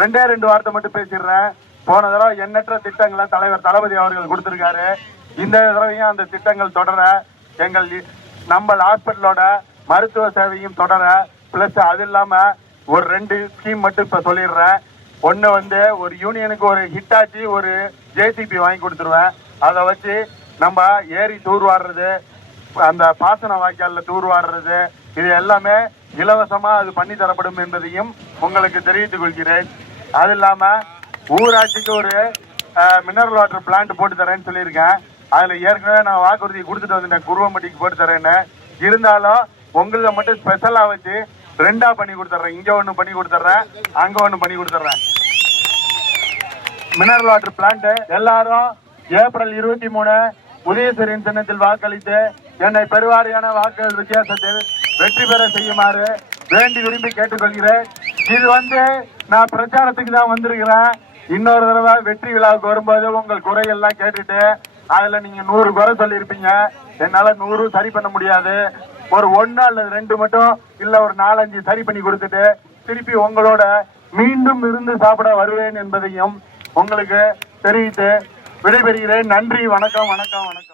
ரெண்டு வார்த்தை மட்டும் பேசிடுறேன். போன தடவை எண்ணற்ற திட்டங்களை தலைவர் தளபதி அவர்கள் கொடுத்திருக்காரு. இந்த தடவையும் அந்த திட்டங்கள் தொடர, எங்கள் நம்ம ஹாஸ்பிட்டலோட மருத்துவ சேவையும் தொடர, பிளஸ் அது இல்லாம ஒரு 2 ஸ்கீம் மட்டும் இப்ப சொல்லிடுறேன். ஒன்னு வந்து ஒரு யூனியனுக்கு ஒரு ஹிட்டாச்சி ஒரு ஜேசிபி வாங்கி கொடுத்துருவேன். அதை வச்சு நம்ம ஏரி தூர்வாடுறது, அந்த பாசன வாய்க்கால்ல தூர்வாடுறது, இது எல்லாமே இலவசமா அது பண்ணி தரப்படும் என்பதையும் உங்களுக்கு தெரிவித்துக் கொள்கிறேன். அது இல்லாம ஊராட்சிக்கு ஒரு மினரல் வாட்டர் பிளான்ட் போட்டு தரேன்னு சொல்லியிருக்கேன். அதுல ஏற்கனவே நான் வாக்குறுதி கொடுத்துட்டு வந்துட்டேன், குருவம்பட்டிக்கு போட்டு தரேன்னு. இருந்தாலும் உங்களை மட்டும் ஸ்பெஷலா வச்சு 2ஆ பண்ணி கொடுத்துட்றேன். இங்க ஒண்ணு பண்ணி கொடுத்துட்றேன், அங்க ஒண்ணு பண்ணி கொடுத்துட்றேன். மினரல் வாட்டர் பிளான்ட் எல்லாரும் ஏப்ரல் 23 உதயசூரியன் சின்னத்தில் வாக்களித்து என்னை பெருவாரியான வாக்குகள் வித்தியாசத்தில் வெற்றி பெற செய்யுமாறு வேண்டி விரும்பி கேட்டுக்கொள்கிறேன். இது வந்து நான் பிரச்சாரத்துக்கு தான் வந்திருக்கிறேன். இன்னொரு தடவை வெற்றி விழாவுக்கு வரும்போது உங்கள் குறையெல்லாம் கேட்டுட்டு அதுல நீங்க 100 குறை சொல்லியிருப்பீங்க. என்னால 100 சரி பண்ண முடியாது. ஒரு 1 அல்லது 2 மட்டும் இல்ல ஒரு 4-5 சரி பண்ணி கொடுத்துட்டு திருப்பி உங்களோட மீண்டும் இருந்து சாப்பிட வருவேன் என்பதையும் உங்களுக்கு தெரிவித்து விடைபெறுகிறேன். நன்றி, வணக்கம், வணக்கம், வணக்கம்.